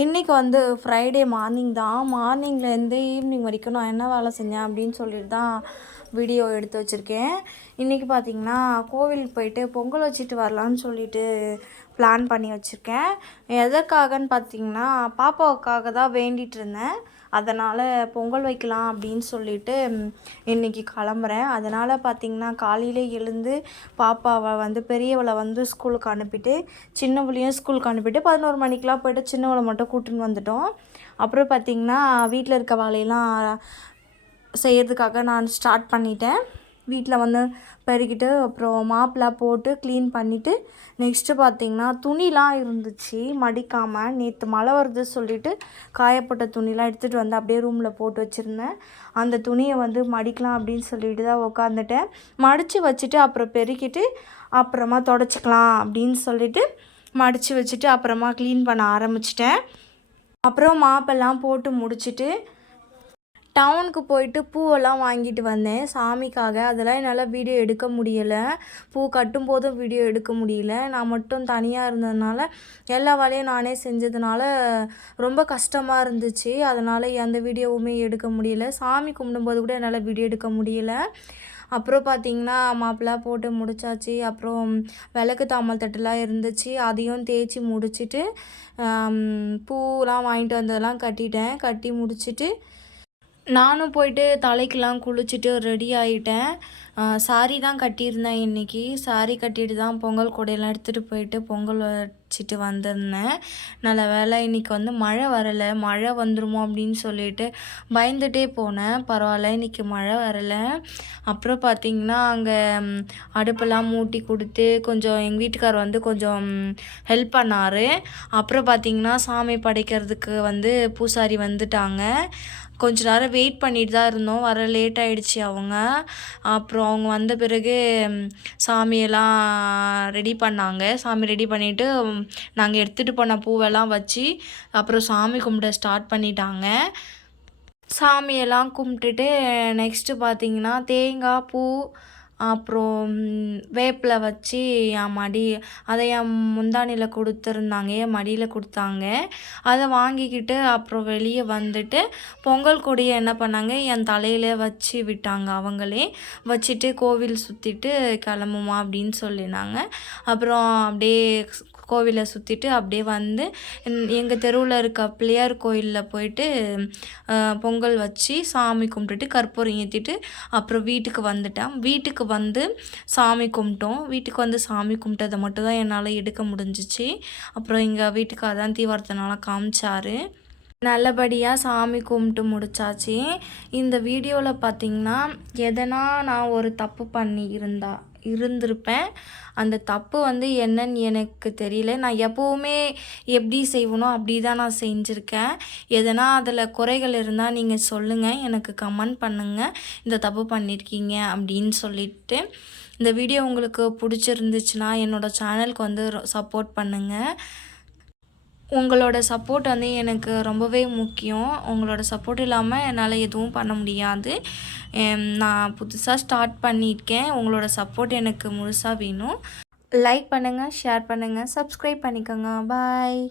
இன்றைக்கி வந்து Friday morning தான். மார்னிங்லேருந்து ஈவினிங் வரைக்கும் நான் என்ன வேலை செஞ்சேன் அப்படின்னு சொல்லிட்டு தான் வீடியோ எடுத்து வச்சுருக்கேன். இன்றைக்கி பார்த்திங்கன்னா கோவிலுக்கு போயிட்டு பொங்கல் வச்சுட்டு வரலான்னு சொல்லிட்டு பிளான் பண்ணி வச்சுருக்கேன். எதற்காகன்னு பார்த்திங்கன்னா பாப்பாவுக்காக தான் வேண்டிகிட்டு இருந்தேன். அதனால் பொங்கல் வைக்கலாம் அப்படின்னு சொல்லிட்டு இன்றைக்கி கிளம்புறேன். அதனால் பார்த்திங்கன்னா காலையிலே எழுந்து பாப்பாவை வந்து பெரியவளை வந்து ஸ்கூலுக்கு அனுப்பிட்டு சின்னவளையும் ஸ்கூலுக்கு அனுப்பிட்டு 11 மணிக்கெலாம் போய்ட்டு சின்னவளை மட்டும் கூட்டின்னு வந்துட்டோம். அப்புறம் பார்த்திங்கன்னா வீட்டில் இருக்க வேலையெல்லாம் செய்கிறதுக்காக நான் ஸ்டார்ட் பண்ணிட்டேன். வீட்டில் வந்து பெருக்கிட்டு அப்புறம் மாப்லாம் போட்டு க்ளீன் பண்ணிவிட்டு நெக்ஸ்ட்டு பார்த்திங்கன்னா துணிலாம் இருந்துச்சு மடிக்காமல். நேற்று மழை வருது சொல்லிவிட்டு காயப்பட்ட துணிலாம் எடுத்துகிட்டு வந்து அப்படியே ரூமில் போட்டு வச்சுருந்தேன். அந்த துணியை வந்து மடிக்கலாம் அப்படின்னு சொல்லிட்டு தான் உட்காந்துட்டேன். மடித்து வச்சுட்டு அப்புறம் பெருக்கிட்டு அப்புறமா தொடச்சிக்கலாம் அப்படின்னு சொல்லிவிட்டு மடித்து வச்சுட்டு அப்புறமா க்ளீன் பண்ண ஆரம்பிச்சிட்டேன். அப்புறம் மாப்பெல்லாம் போட்டு முடிச்சுட்டு டவுனுக்கு போயிட்டு பூவெல்லாம் வாங்கிட்டு வந்தேன் சாமிக்காக. அதெல்லாம் என்னால் வீடியோ எடுக்க முடியலை. பூ கட்டும்போதும் வீடியோ எடுக்க முடியல. நான் மட்டும் தனியாக இருந்ததுனால எல்லா வேலையும் நானே செஞ்சதுனால ரொம்ப கஷ்டமாக இருந்துச்சு. அதனால் எந்த வீடியோவுமே எடுக்க முடியல. சாமி கும்பிடும்போது கூட என்னால் வீடியோ எடுக்க முடியல. அப்புறம் பார்த்திங்கன்னா மாப்பிள்ளாம் போட்டு முடித்தாச்சு. அப்புறம் விளக்கு தாமல் தட்டுலாம் இருந்துச்சு, அதையும் தேய்ச்சி முடிச்சுட்டு பூலாம் வாங்கிட்டு வந்ததெல்லாம் கட்டி முடிச்சுட்டு நானும் போயிட்டு தலைக்கெலாம் குளிச்சுட்டு ரெடி ஆகிட்டேன். சாரி தான் கட்டியிருந்தேன் இன்றைக்கி. சாரி கட்டிட்டு தான் பொங்கல் கூடையெல்லாம் எடுத்துகிட்டு போயிட்டு பொங்கல் வச்சுட்டு வந்திருந்தேன். நல்ல வேலை இன்றைக்கி வந்து மழை வரலை. மழை வந்துடுமோ அப்படின்னு சொல்லிட்டு பயந்துகிட்டே போனேன். பரவாயில்ல, இன்றைக்கி மழை வரலை. அப்புறம் பார்த்திங்கன்னா அங்கே அடுப்பெல்லாம் மூட்டி கொடுத்து கொஞ்சம் எங்கள் வீட்டுக்கார் வந்து கொஞ்சம் ஹெல்ப் பண்ணார். அப்புறம் பார்த்திங்கன்னா சாமி படைக்கிறதுக்கு வந்து பூசாரி வந்துட்டாங்க. கொஞ்ச நேரம் வெயிட் பண்ணிட்டு தான் இருந்தோம். வர லேட் ஆகிடுச்சி அவங்க. அப்புறம் அவங்க வந்த பிறகு சாமியெல்லாம் ரெடி பண்ணாங்க. சாமி ரெடி பண்ணிவிட்டு நாங்கள் எடுத்துகிட்டு போன பூவெல்லாம் வச்சு அப்புறம் சாமி கும்பிட ஸ்டார்ட் பண்ணிட்டாங்க. சாமியெல்லாம் கும்பிட்டுட்டு நெக்ஸ்ட்டு பார்த்திங்கன்னா தேங்காய் பூ அப்புறம் வேப்பிலை வச்சு என் முந்தானியில் கொடுத்துருந்தாங்க, என் மடியில் கொடுத்தாங்க. அதை வாங்கிக்கிட்டு அப்புறம் வெளியே வந்துட்டு பொங்கல் கொடியை என்ன பண்ணாங்க என் தலையிலே வச்சு விட்டாங்க. அவங்களே வச்சுட்டு கோவில் சுற்றிட்டு கிளம்புமா அப்படின்னு சொல்லினாங்க. அப்புறம் அப்படியே கோவிலை சுற்றிட்டு அப்படியே வந்து எங்கள் தெருவில் இருக்க பிள்ளையார் கோயிலில் போயிட்டு பொங்கல் வச்சு சாமி கும்பிட்டுட்டு கற்பூரம் ஏற்றிட்டு அப்புறம் வீட்டுக்கு வந்துட்டேன். வீட்டுக்கு வந்து சாமி கும்பிட்டோம். வீட்டுக்கு வந்து சாமி கும்பிட்டதை மட்டும் தான் என்னால் எடுக்க முடிஞ்சிச்சு. அப்புறம் எங்கள் வீட்டுக்கார் தான் தீவார்த்தனால காமிச்சார். நல்லபடியாக சாமி கும்பிட்டு முடித்தாச்சு. இந்த வீடியோவில் பார்த்திங்கன்னா எதனா நான் ஒரு தப்பு பண்ணி இருந்திருப்பேன். அந்த தப்பு வந்து என்னன்னு எனக்கு தெரியல. நான் எப்போவுமே எப்படி செய்வனோ அப்படி தான் நான் செஞ்சுருக்கேன். எதனா அதில் குறைகள் இருந்தால் நீங்கள் சொல்லுங்கள், எனக்கு கமெண்ட் பண்ணுங்கள், இந்த தப்பு பண்ணியிருக்கீங்க அப்படின்னு சொல்லிட்டு. இந்த வீடியோ உங்களுக்கு பிடிச்சிருந்துச்சுன்னா என்னோடய சேனலுக்கு வந்து சப்போர்ட் பண்ணுங்கள். உங்களோட சப்போர்ட் வந்து எனக்கு ரொம்பவே முக்கியம். உங்களோட சப்போர்ட் இல்லாமல் என்னால் எதுவும் பண்ண முடியாது. நான் புதுசாக ஸ்டார்ட் பண்ணியிருக்கேன். உங்களோட சப்போர்ட் எனக்கு முழுசாக வேணும். லைக் பண்ணுங்கள், ஷேர் பண்ணுங்கள், சப்ஸ்கிரைப் பண்ணிக்கோங்க. பாய்.